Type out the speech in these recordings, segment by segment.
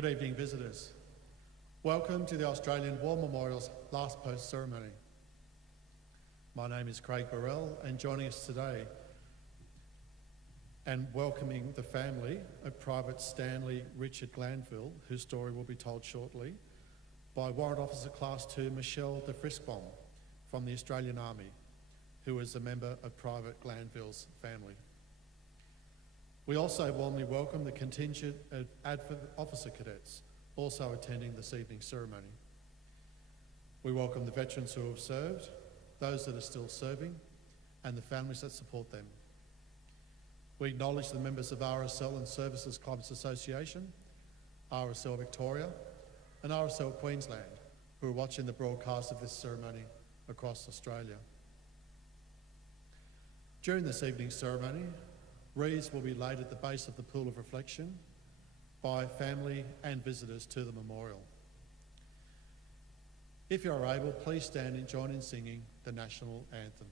Good evening, visitors. Welcome to the Australian War Memorial's last post ceremony. My name is Craig Burrell, and joining us today and welcoming the family of Private Stanley Richard Glanville, whose story will be told shortly, by Warrant Officer Class 2 Michelle de Friskbaum from the Australian Army, who is a member of Private Glanville's family. We also warmly welcome the contingent of officer cadets also attending this evening's ceremony. We welcome the veterans who have served, those that are still serving, and the families that support them. We acknowledge the members of RSL and Services Clubs Association, RSL Victoria, and RSL Queensland, who are watching the broadcast of this ceremony across Australia. During this evening's ceremony, wreaths will be laid at the base of the pool of reflection by family and visitors to the memorial. If you are able, please stand and join in singing the national anthem.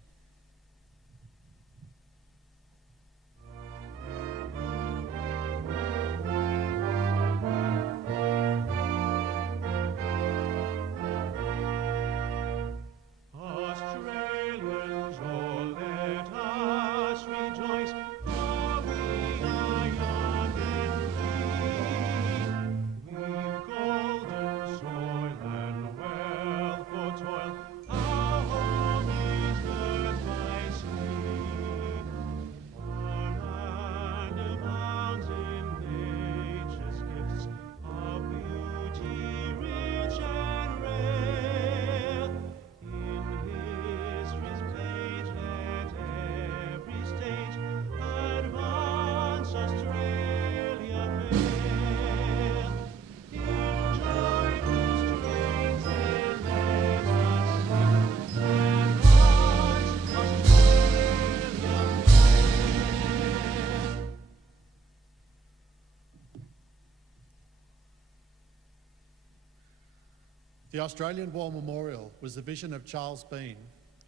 The Australian War Memorial was the vision of Charles Bean,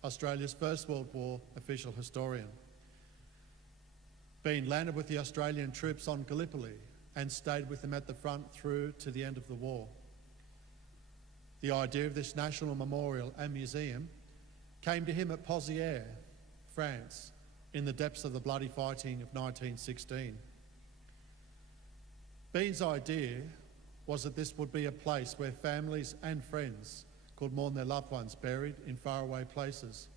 Australia's First World War official historian. Bean landed with the Australian troops on Gallipoli and stayed with them at the front through to the end of the war. The idea of this national memorial and museum came to him at Pozières, France, in the depths of the bloody fighting of 1916. Bean's idea was that this would be a place where families and friends could mourn their loved ones buried in faraway places.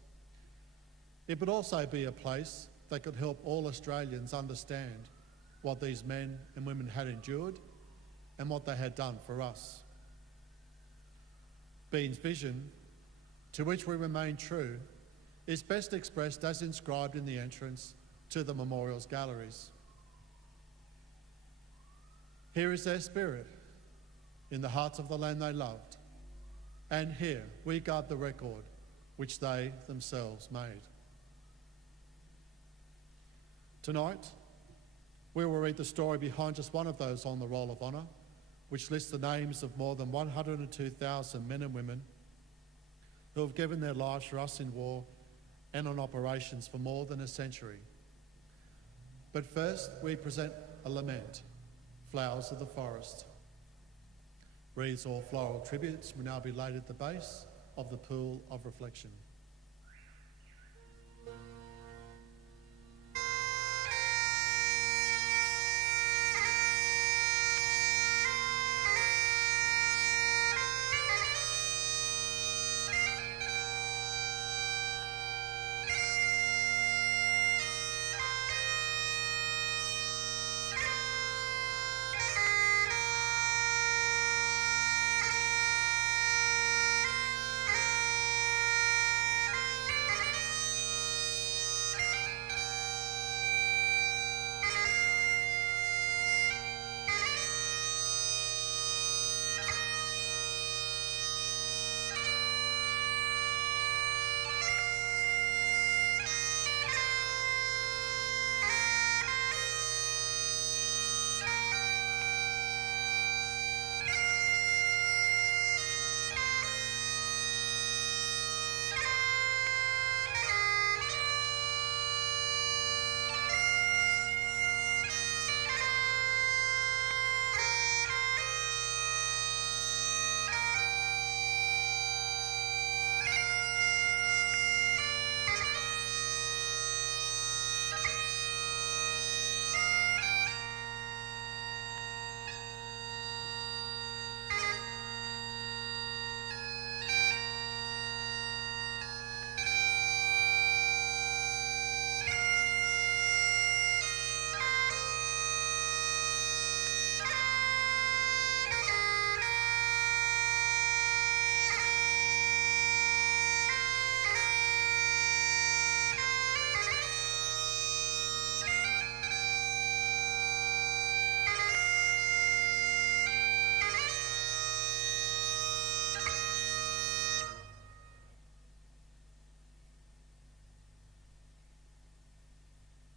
It would also be a place that could help all Australians understand what these men and women had endured and what they had done for us. Bean's vision, to which we remain true, is best expressed as inscribed in the entrance to the memorial's galleries. Here is their spirit, in the hearts of the land they loved, and here we guard the record which they themselves made. Tonight, we will read the story behind just one of those on the Roll of Honour, which lists the names of more than 102,000 men and women who have given their lives for us in war and on operations for more than a century. But first, we present a lament, Flowers of the Forest. Wreaths or floral tributes will now be laid at the base of the pool of reflection.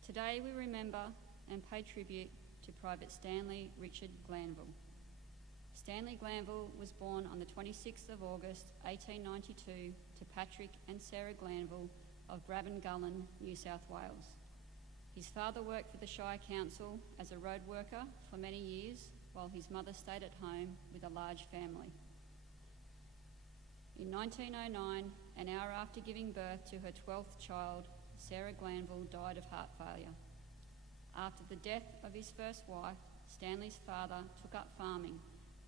Today we remember and pay tribute to Private Stanley Richard Glanville. Stanley Glanville was born on the 26th of August 1892 to Patrick and Sarah Glanville of Gullen, New South Wales. His father worked for the Shire Council as a road worker for many years, while his mother stayed at home with a large family. In 1909, an hour after giving birth to her 12th child, Sarah Glanville died of heart failure. After the death of his first wife, Stanley's father took up farming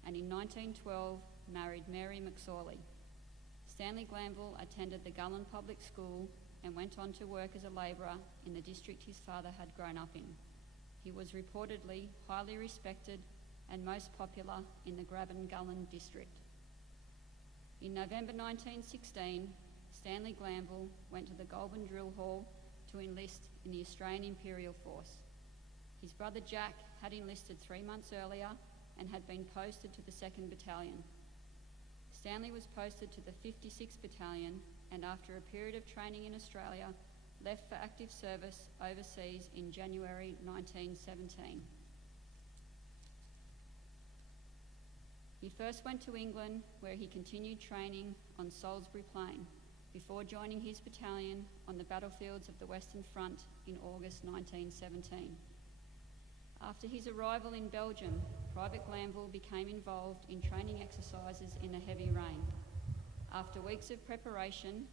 and in 1912 married Mary McSorley. Stanley Glanville attended the Gullen Public School and went on to work as a labourer in the district his father had grown up in. He was reportedly highly respected and most popular in the Gullen district. In November 1916, Stanley Glanville went to the Goulburn Drill Hall to enlist in the Australian Imperial Force. His brother Jack had enlisted 3 months earlier and had been posted to the 2nd Battalion. Stanley was posted to the 56th Battalion and after a period of training in Australia, left for active service overseas in January 1917. He first went to England where he continued training on Salisbury Plain before joining his battalion on the battlefields of the Western Front in August 1917. After his arrival in Belgium, Private Glanville became involved in training exercises in the heavy rain. After weeks of preparation,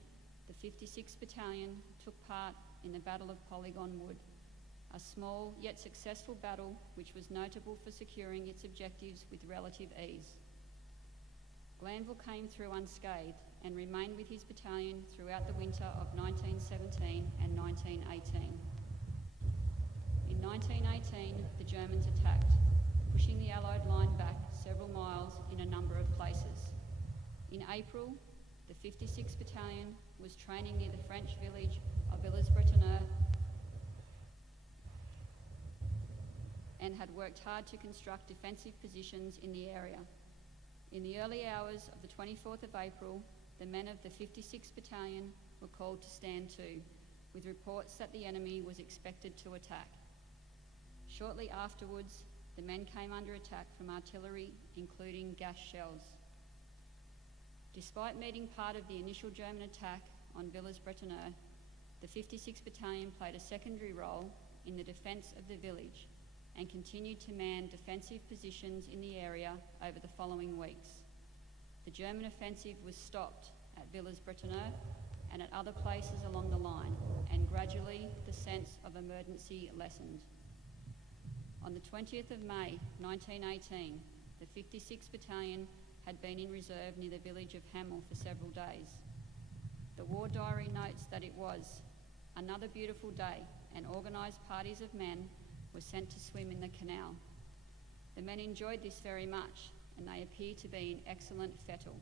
the 56th Battalion took part in the Battle of Polygon Wood, a small yet successful battle which was notable for securing its objectives with relative ease. Glanville came through unscathed and remained with his battalion throughout the winter of 1917 and 1918. In 1918, the Germans attacked, pushing the Allied line back several miles in a number of places. In April, the 56th Battalion was training near the French village of Villers-Bretonneux and had worked hard to construct defensive positions in the area. In the early hours of the 24th of April, the men of the 56th Battalion were called to stand to, with reports that the enemy was expected to attack. Shortly afterwards, the men came under attack from artillery, including gas shells. Despite meeting part of the initial German attack on Villers-Bretonneux, the 56th Battalion played a secondary role in the defence of the village and continued to man defensive positions in the area over the following weeks. The German offensive was stopped at Villers-Bretonneux and at other places along the line, and gradually the sense of emergency lessened. On the 20th of May 1918, the 56th Battalion had been in reserve near the village of Hamel for several days. The war diary notes that it was another beautiful day and organised parties of men were sent to swim in the canal. The men enjoyed this very much and they appear to be in excellent fettle.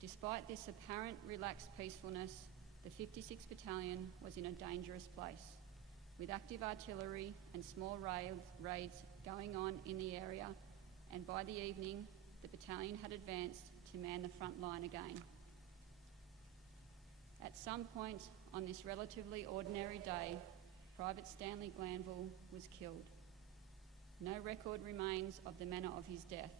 Despite this apparent relaxed peacefulness, the 56th Battalion was in a dangerous place, with active artillery and small raids going on in the area, and by the evening, the battalion had advanced to man the front line again. At some point on this relatively ordinary day, Private Stanley Glanville was killed. No record remains of the manner of his death,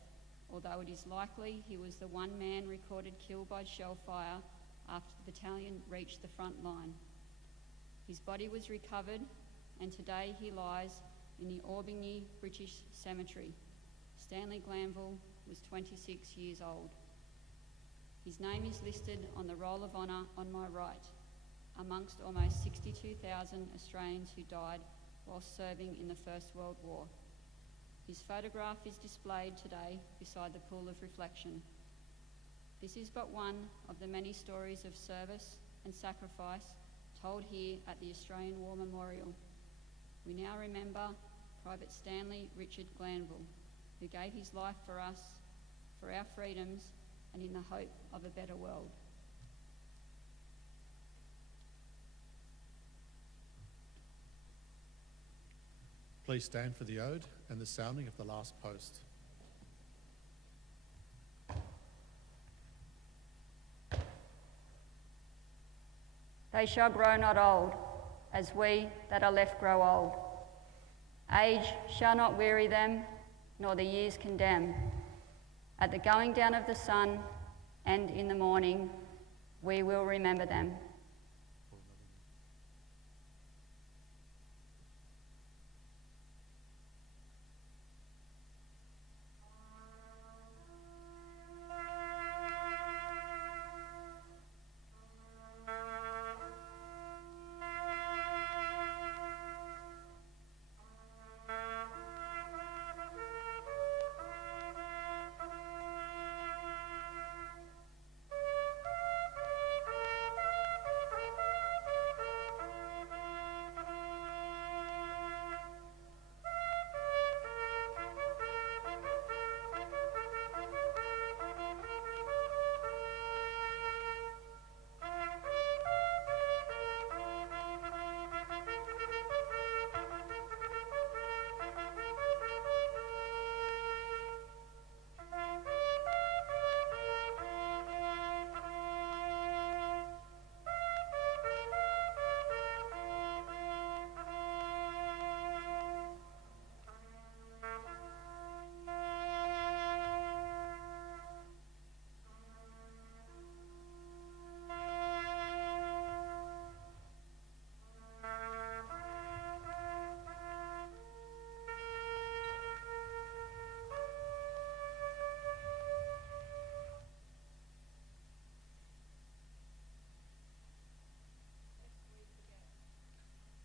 although it is likely he was the one man recorded killed by shell fire after the battalion reached the front line. His body was recovered, and today he lies in the Aubigny British Cemetery. Stanley Glanville was 26 years old. His name is listed on the Roll of Honour on my right, amongst almost 62,000 Australians who died whilst serving in the First World War. His photograph is displayed today beside the pool of reflection. This is but one of the many stories of service and sacrifice told here at the Australian War Memorial. We now remember Private Stanley Richard Glanville, who gave his life for us, for our freedoms, and in the hope of a better world. Please stand for the ode and the sounding of the last post. They shall grow not old, as we that are left grow old. Age shall not weary them, nor the years condemn. At the going down of the sun and in the morning, we will remember them.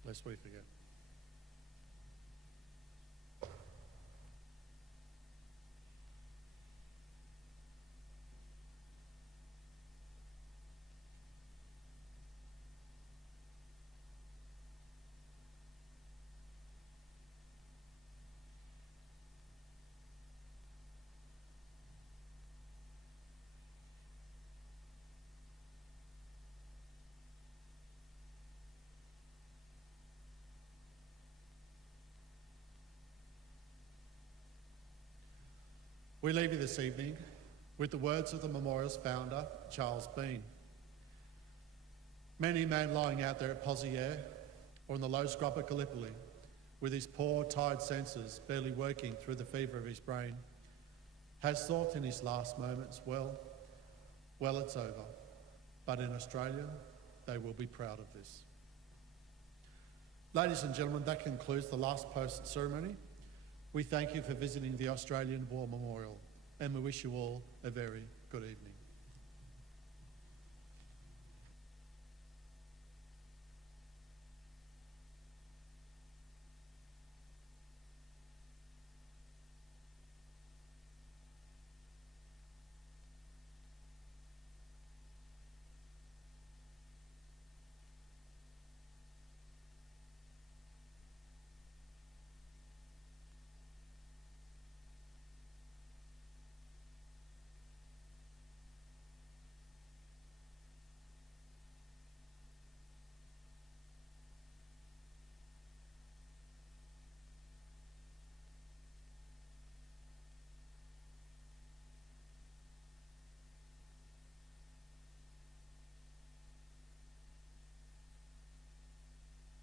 Lest we forget. We leave you this evening with the words of the memorial's founder, Charles Bean. Many a man lying out there at Pozieres or in the low scrub at Gallipoli, with his poor, tired senses barely working through the fever of his brain, has thought in his last moments, well, it's over. But in Australia, they will be proud of this. Ladies and gentlemen, that concludes the last post ceremony. We thank you for visiting the Australian War Memorial, and we wish you all a very good evening.